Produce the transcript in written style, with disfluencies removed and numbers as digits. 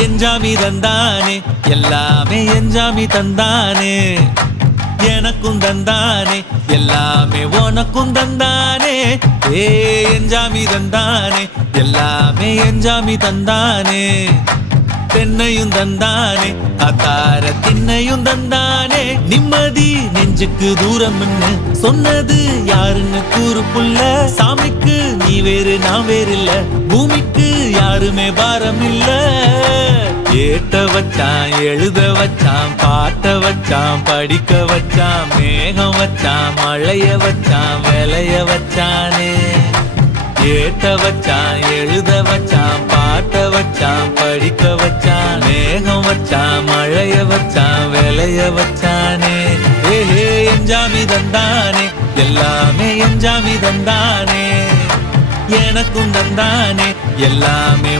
எஞ்சாமி தந்தானே எல்லாமே எஞ்சாமி தந்தானே எனக்கும் தந்தானே எல்லாமே உனக்கும் தந்தானே ஏ எஞ்சாமி தந்தானே எல்லாமே எஞ்சாமி தந்தானே தென்னையும் தந்தானே அத்தார திண்ணையும் தந்தானே நிம்மதி நெஞ்சுக்கு தூரம் சொன்னது யாருன்னு கூறு புள்ள சாமிக்கு நீ வேறு நான் வேறு இல்ல பூமிக்கு யாருமே பாரம் இல்ல ஏட்ட வச்சான் எழுத வச்சான் பாட்ட வச்சான் படிக்க வச்சான் மேகம் வச்சான் மழைய வச்சான் விளைய வச்சானே ஏட்ட வச்சான் எழுத வச்சான் பாட்ட வச்சான் படிக்க வச்சான் மேகம் வச்சான் மழைய வச்சான் விளைய வச்சானே ஏஹே எஞ்சாமி தந்தானே எல்லாமே எஞ்சாமி தந்தானே எனக்கும் தந்தானே எல்லாமே